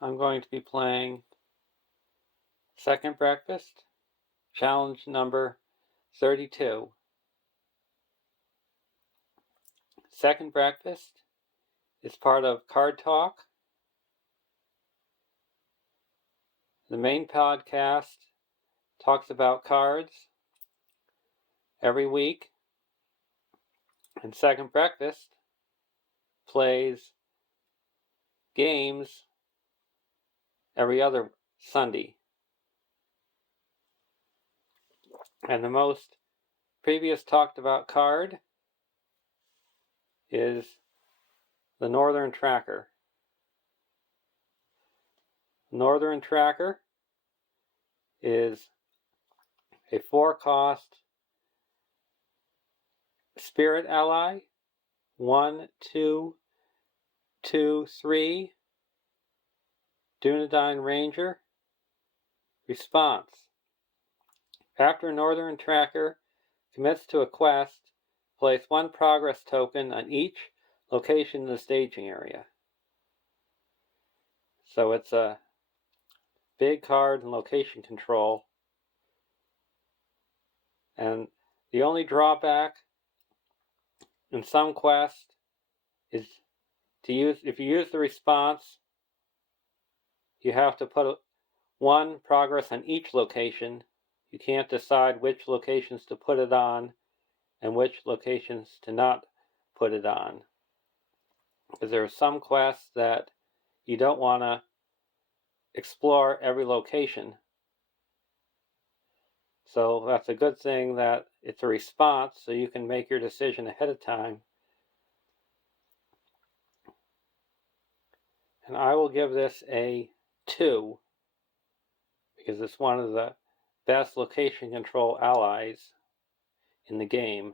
I'm going to be playing Second Breakfast, challenge number 32. Second Breakfast is part of Card Talk, the main podcast talks about cards every week, and Second Breakfast plays games every other Sunday. And the most previous talked about card is the Northern Tracker. Northern Tracker is a 4-cost Spirit Ally, 1, 2, 2, 3, Dunedain Ranger. Response: after Northern Tracker commits to a quest, place 1 progress token on each location in the staging area. So it's a big card and location control. And the only drawback in some quests is if you use the response, you have to put 1 progress on each location. You can't decide which locations to put it on and which locations to not put it on. Because there are some quests that you don't want to explore every location. So that's a good thing that it's a response, so you can make your decision ahead of time. And I will give this a 2, because it's one of the best location control allies in the game.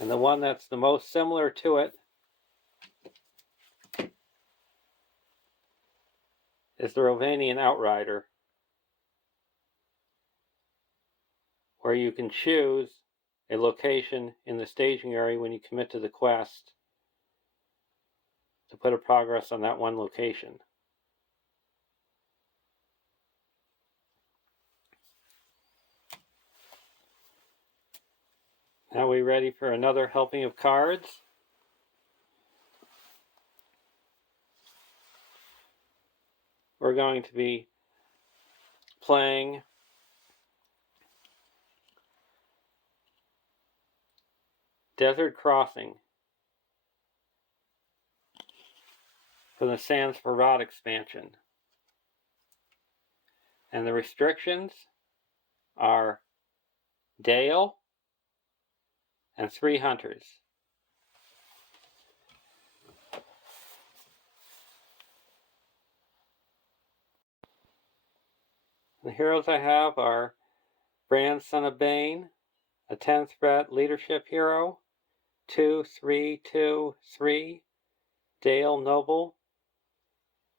And the one that's the most similar to it is the Rovanian Outrider, where you can choose a location in the staging area when you commit to the quest to put a progress on that 1 location. Now we ready for another helping of cards? We're going to be playing Desert Crossing for the Sands for Rod expansion. And the restrictions are Dale and 3 hunters. The heroes I have are Bran, Son of Bane, a 10th threat leadership hero, 2, 3, 2, 3, Dale Noble.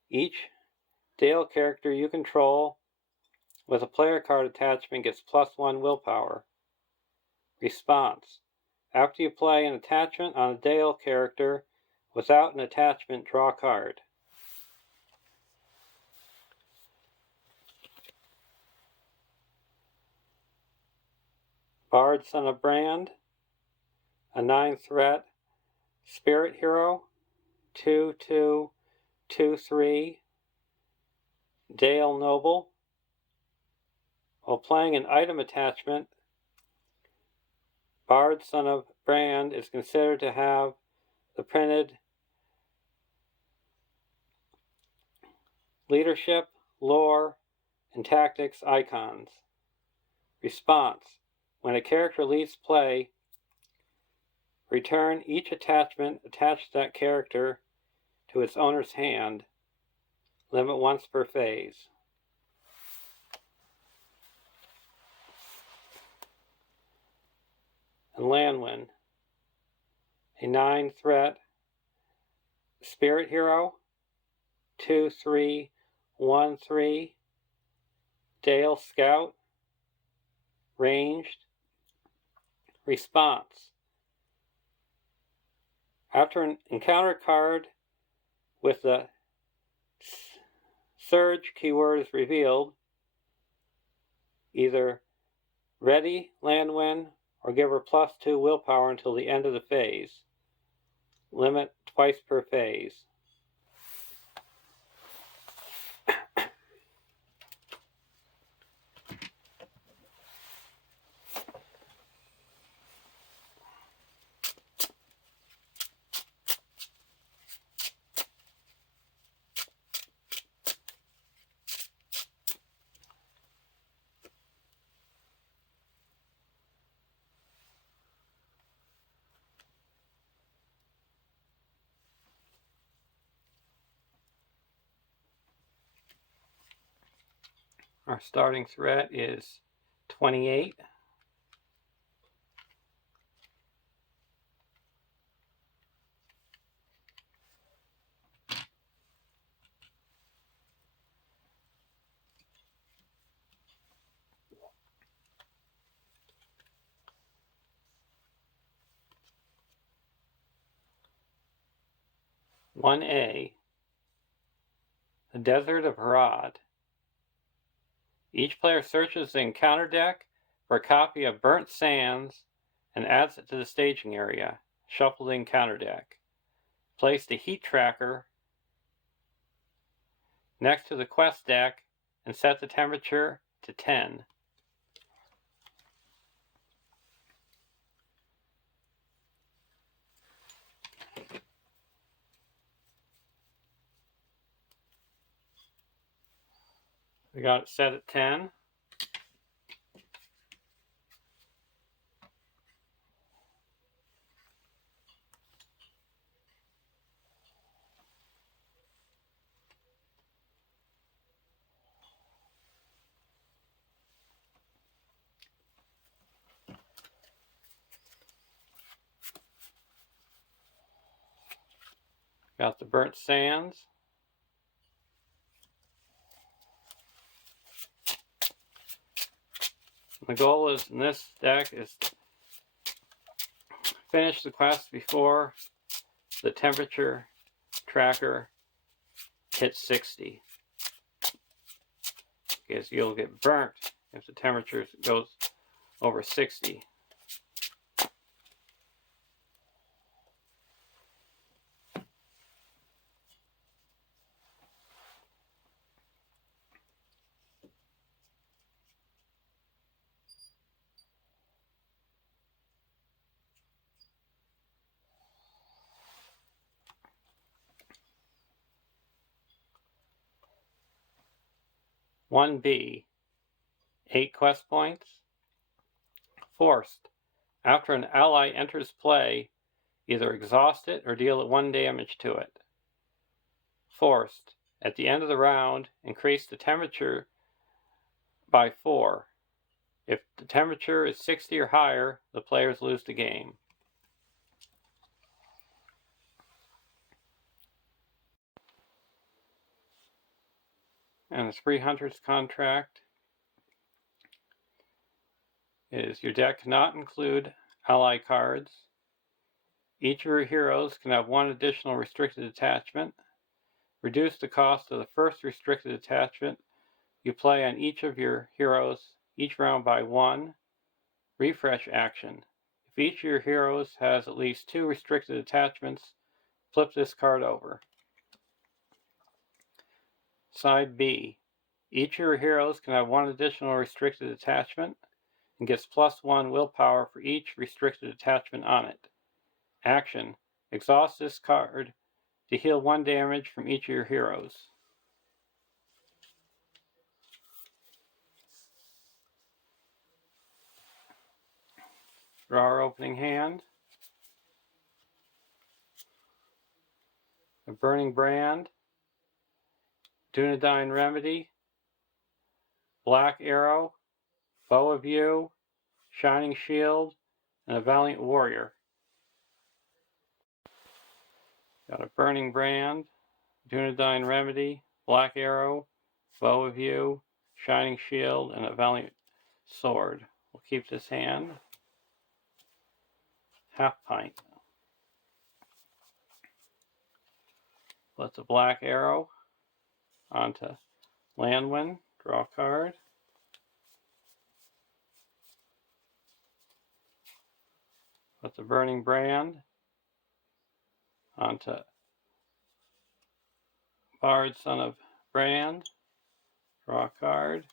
Each Dale character you control with a player card attachment gets +1 willpower. Response: after you play an attachment on a Dale character without an attachment, draw a card. Bard, Son of Brand, a 9 threat spirit hero, 2, 2, 2, 3, Dale Noble. While playing an item attachment, Bard, Son of Brand is considered to have the printed leadership, lore, and tactics icons. Response: when a character leaves play, return each attachment attached to that character to its owner's hand. Limit once per phase. And Lanwin, a 9 threat spirit hero, 2, 3, 1, 3, Dale Scout, ranged. Response: after an encounter card with the surge keyword is revealed, either ready, land win, or give her +2 willpower until the end of the phase. Limit twice per phase. Our starting threat is 28. (1A) The Desert of Harad. Each player searches the encounter deck for a copy of Burnt Sands and adds it to the staging area. Shuffle the encounter deck. Place the heat tracker next to the quest deck and set the temperature to 10. We got it set at 10. Got the Burnt Sands. The goal is in this deck is to finish the quest before the temperature tracker hits 60. Because you'll get burnt if the temperature goes over 60. (1B) 8 quest points. Forced. After an ally enters play, either exhaust it or deal 1 damage to it. Forced. At the end of the round, increase the temperature by 4. If the temperature is 60 or higher, the players lose the game. And the 300's contract is your deck cannot include ally cards. Each of your heroes can have 1 additional restricted attachment. Reduce the cost of the first restricted attachment you play on each of your heroes each round by 1. Refresh action. If each of your heroes has at least 2 restricted attachments, flip this card over. Side B. Each of your heroes can have 1 additional restricted attachment and gets +1 willpower for each restricted attachment on it. Action. Exhaust this card to heal 1 damage from each of your heroes. Draw our opening hand. A Burning Brand, Dunedain Remedy, Black Arrow, Bow of You, Shining Shield, and a Valiant Warrior. Got a Burning Brand, Dunedain Remedy, Black Arrow, Bow of You, Shining Shield, and a Valiant Sword. We'll keep this hand. Half pint. Put the black arrow onto Landwin, draw a card. Put the burning brand onto Bard, son of Brand, draw a card.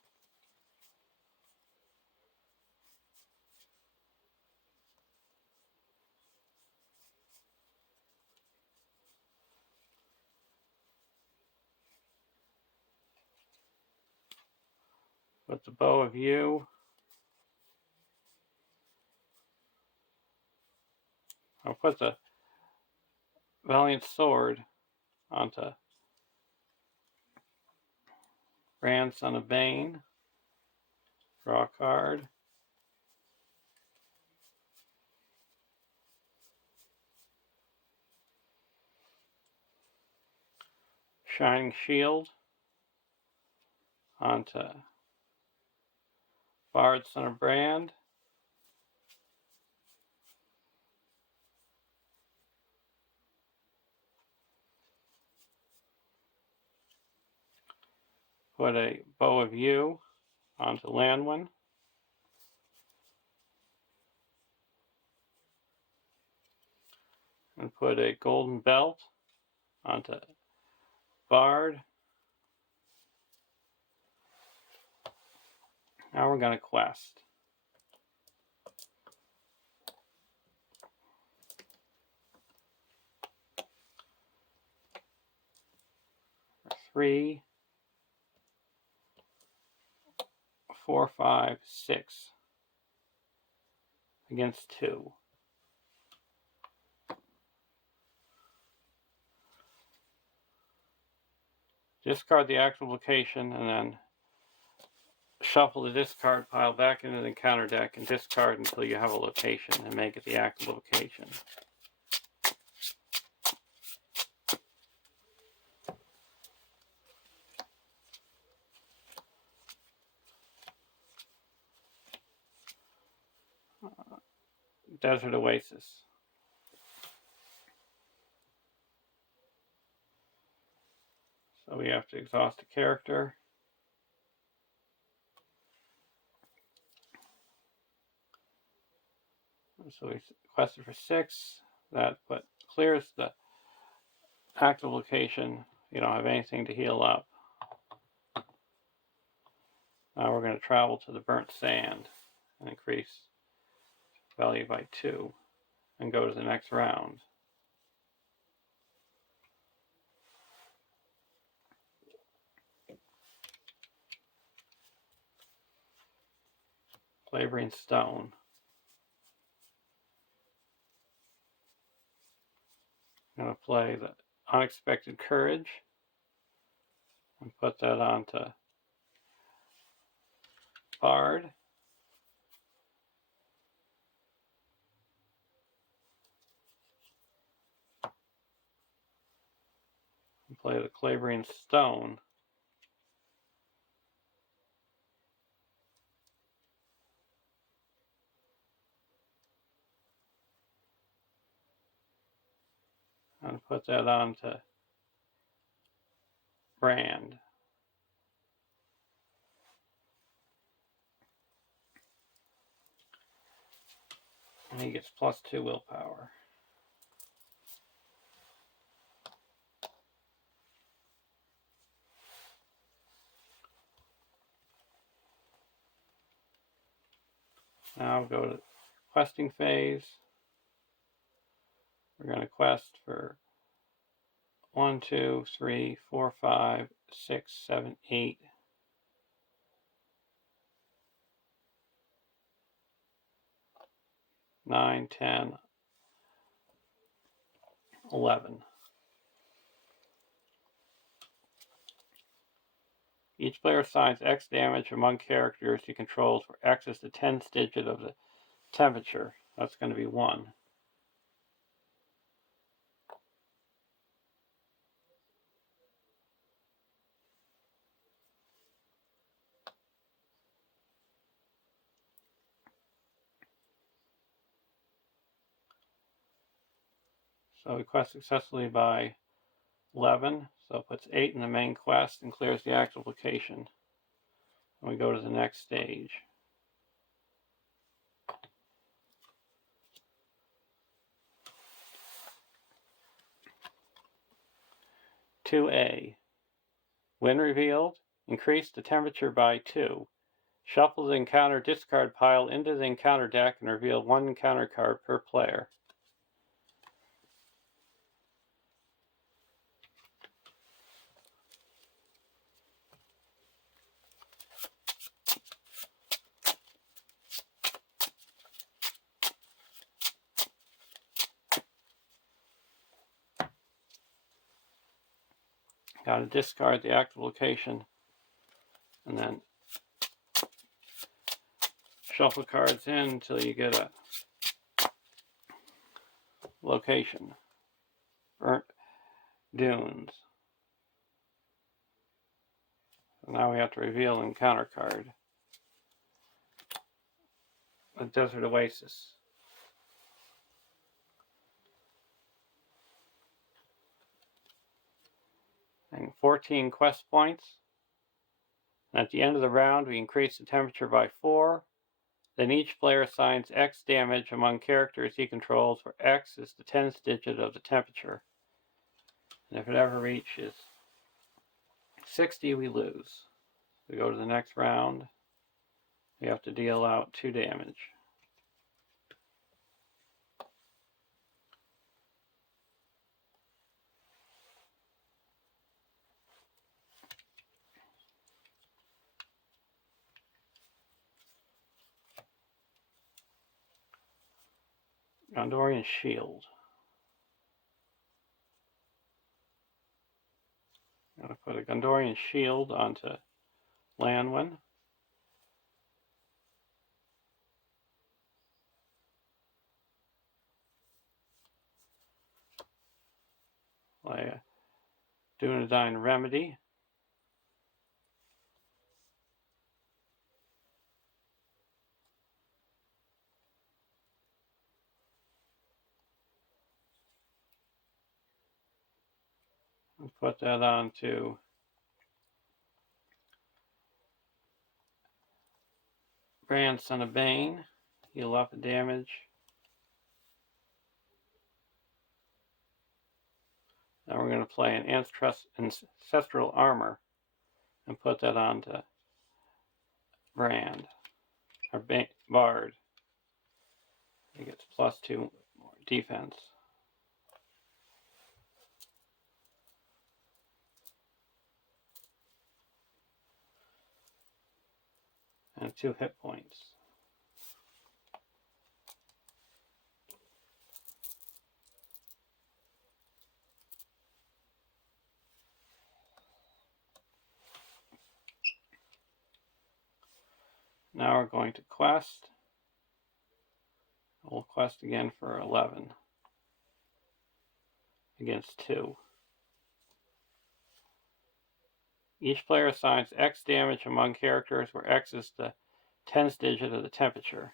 Put the Bow of You. I'll put the Valiant Sword onto Brand, son of Bane, draw a card. Shining Shield onto Bard, son of Brand. Put a Bow of You onto Landwin. And put a Golden Belt onto Bard. Now we're going to quest. Three, 4, 5, 6 against 2. Discard the active location and then shuffle the discard pile back into the encounter deck and discard until you have a location and make it the active location. Desert Oasis. So we have to exhaust a character. So we quested for 6. That clears the active location. You don't have anything to heal up. Now we're going to travel to the Burnt Sand and increase value by 2 and go to the next round. Flavoring Stone. I'm going to play the Unexpected Courage and put that onto Bard. And play the Clavering Stone. And put that onto Brand. And he gets +2 willpower. Now we'll go to questing phase. We're going to quest for 1, 2, 3, 4, 5, 6, 7, 8. 9, 10, 11. Each player assigns X damage among characters he controls where X is the 10th digit of the temperature. That's going to be 1. So we quest successfully by 11, so it puts 8 in the main quest and clears the active location. And we go to the next stage. (2A). When revealed, increase the temperature by 2. Shuffle the encounter discard pile into the encounter deck and reveal 1 encounter card per player. Got to discard the active location and then shuffle cards in until you get a location. Burnt Dunes. So now we have to reveal an encounter card. A Desert Oasis. And 14 quest points. And at the end of the round, we increase the temperature by 4. Then each player assigns X damage among characters he controls, where X is the 10th digit of the temperature. And if it ever reaches 60, we lose. We go to the next round. We have to deal out 2 damage. Gondorian Shield. I'm going to put a Gondorian Shield onto Lanwin. Play a Dunedain Remedy. And put that onto Brand, Son of Bane. Heal up the damage. Now we're going to play an Ancestral Armor and put that onto Brand, or Bard. He gets +2 more defense. And 2 hit points. Now we're going to quest. We'll quest again for 11 against 2. Each player assigns X damage among characters, where X is the 10th digit of the temperature.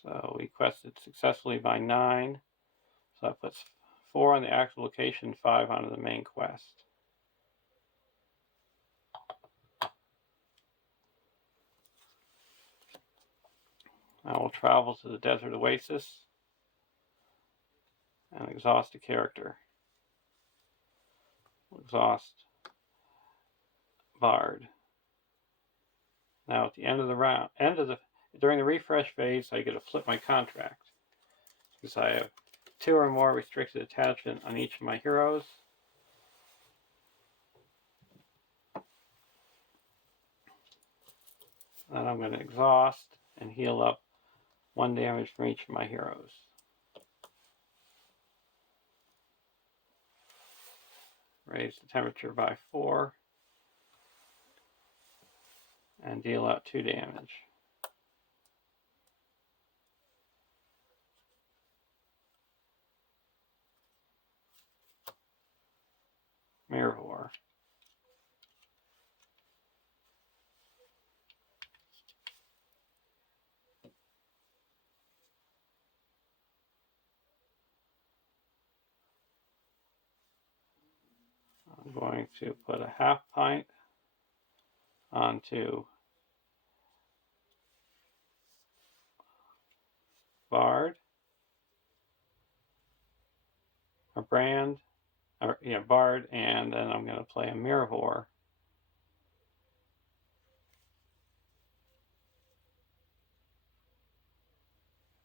So we quested successfully by 9. So that puts 4 on the actual location, 5 onto the main quest. Now we'll travel to the Desert Oasis and exhaust a character. We'll exhaust Bard. Now at the end of the round, during the refresh phase, I get to flip my contract because I have 2 or more restricted attachment on each of my heroes. Then I'm going to exhaust and heal up 1 damage from each of my heroes. Raise the temperature by 4 and deal out 2 damage. Mirror. I'm going to put a half pint onto Bard, or Brand, or Bard, and then I'm going to play a Mirror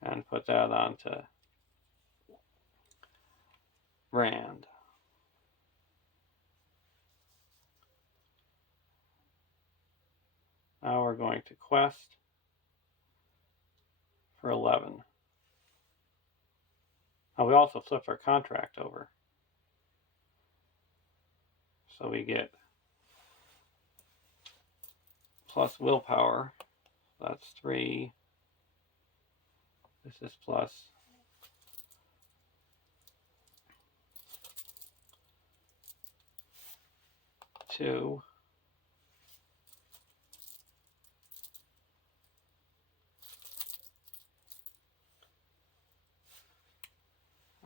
and put that onto Brand. Now we're going to quest for 11. Now we also flipped our contract over. So we get plus willpower. That's 3. This is plus 2.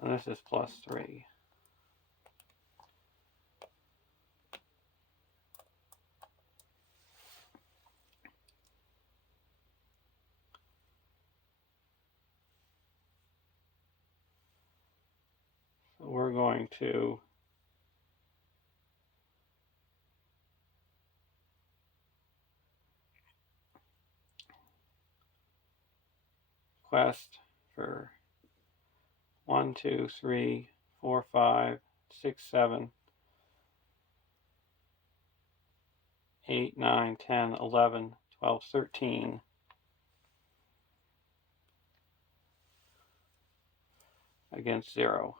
And this is plus 3. So we're going to quest for 1, 2, 3, 4, 5, 6, 7, 8, 9, 10, 11, 12, 13. Against 0.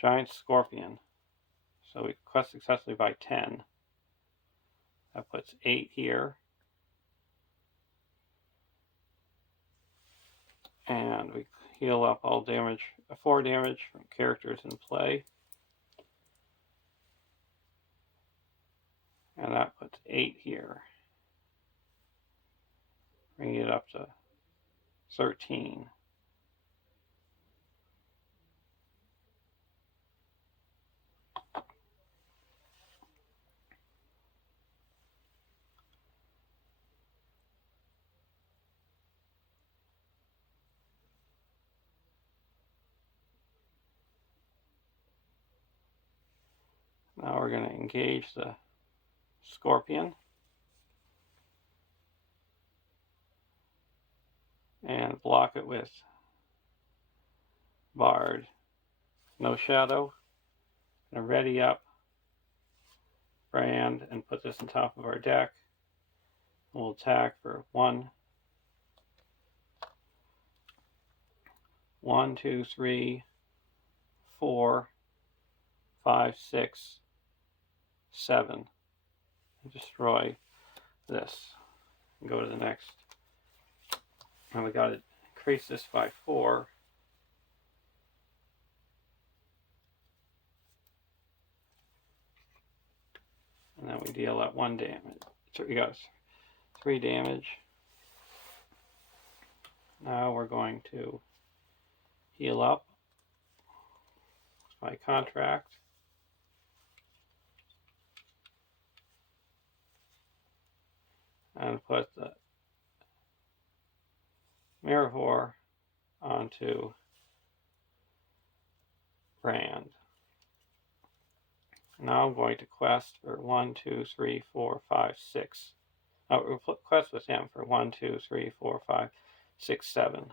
Giant Scorpion. So we quest successfully by 10. That puts 8 here. And we heal up all damage, 4 damage from characters in play. And that puts 8 here. Bringing it up to 13. Now we're going to engage the Scorpion and block it with Bard. No Shadow. Going to ready up Brand and put this on top of our deck. We'll attack for 1, 2, 3, 4, 5, 6, 7. And destroy this. And go to the next. And we got to increase this by 4. And then we deal that 1 damage. So we got 3 damage. Now we're going to heal up my contract. And put the Mirror onto Brand. Now I'm going to quest for 1, 2, 3, 4, 5, 6. Oh, we'll quest with him for 1, 2, 3, 4, 5, 6, 7.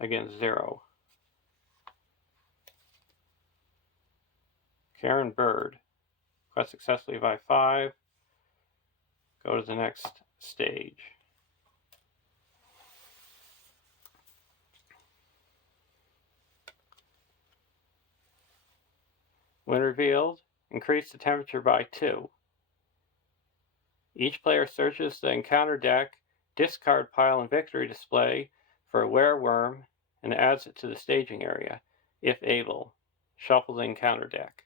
Against 0. Karen Bird. Quest successfully by 5. Go to the next stage. When revealed, increase the temperature by 2. Each player searches the encounter deck, discard pile and victory display for a wereworm and adds it to the staging area. If able, shuffle the encounter deck.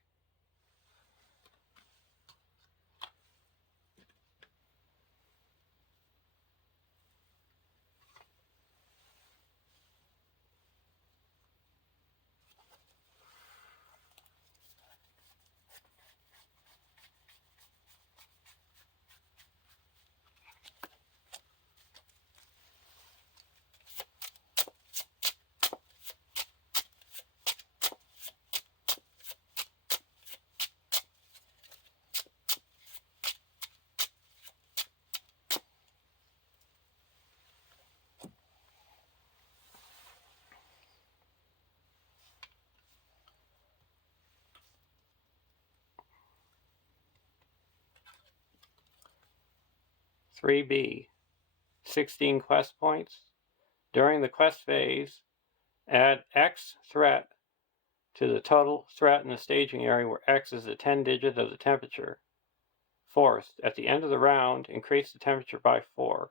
3B, 16 quest points. During the quest phase, add X threat to the total threat in the staging area, where X is the 10 digit of the temperature. Fourth, at the end of the round, increase the temperature by 4.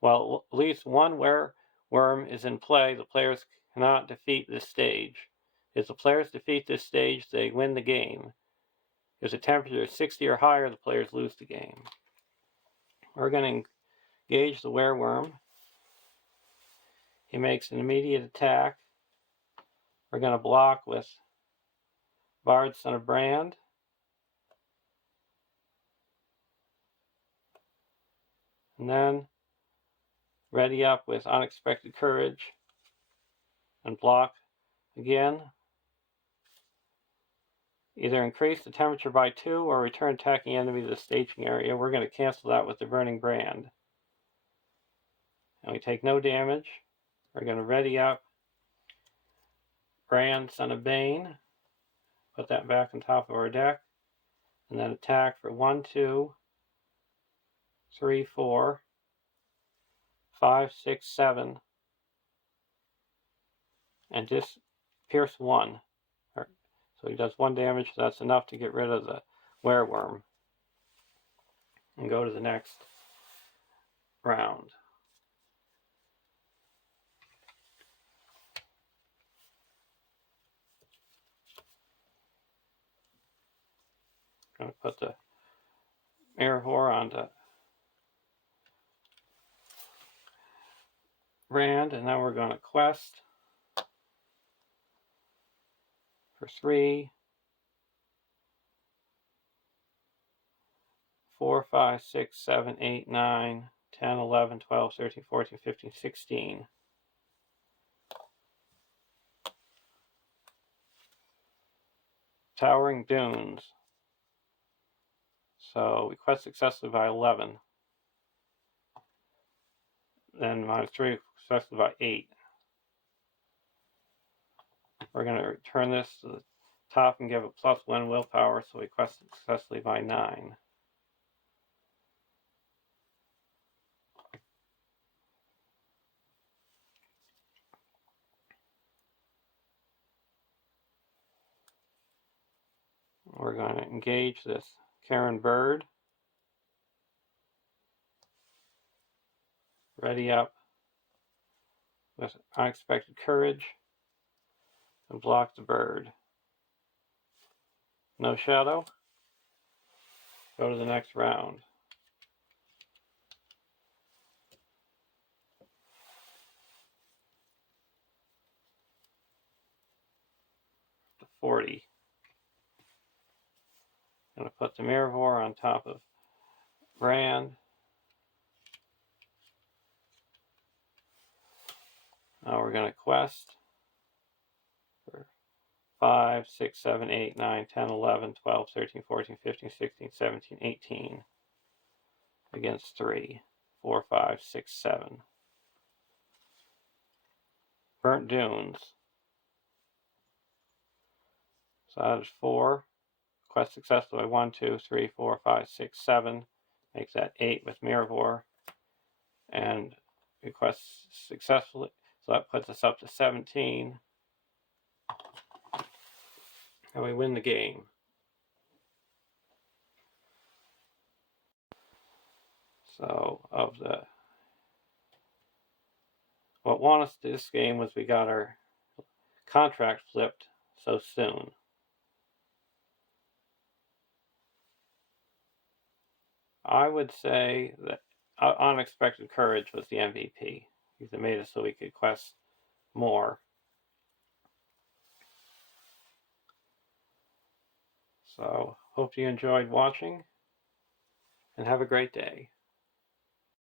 While at least one worm is in play, the players cannot defeat this stage. If the players defeat this stage, they win the game. If the temperature is 60 or higher, the players lose the game. We're going to engage the wereworm. He makes an immediate attack. We're going to block with Bard, Son of Brand. And then ready up with Unexpected Courage and block again. Either increase the temperature by 2 or return attacking enemy to the staging area. We're going to cancel that with the Burning Brand. And we take no damage. We're going to ready up Brand, Son of Bane. Put that back on top of our deck. And then attack for 1, 2, 3, 4, 5, 6, 7. And just pierce 1. So he does 1 damage. So that's enough to get rid of the wereworm. And go to the next round. I'm going to put the Mirror onto Brand, and now we're going to quest for 3, 4, 5, 6, 7, 8, 9, 10, 11, 12, 13, 14, 15, 16. Towering Dunes. So we quest successfully by 11. Then -3 successfully by 8. We're going to return this to the top and give it +1 willpower, so we quest successfully by 9. We're going to engage this Karen Bird. Ready up with Unexpected Courage and block the bird. No shadow. Go to the next round. To 40. I'm going to put the Mirror on top of Brand. Now we're going to quest for 5, 6, 7, 8, 9, 10, 11, 12, 13, 14, 15, 16, 17, 18. Against 3, 4, 5, 6, 7. Burnt Dunes. So that is 4. Quest successful by 1, 2, 3, 4, 5, 6, 7. Makes that 8 with Mirror. And request successfully. So that puts us up to 17. And we win the game. So what won us this game was we got our contract flipped so soon. I would say that Unexpected Courage was the MVP. It made it so we could quest more. So, hope you enjoyed watching, and have a great day.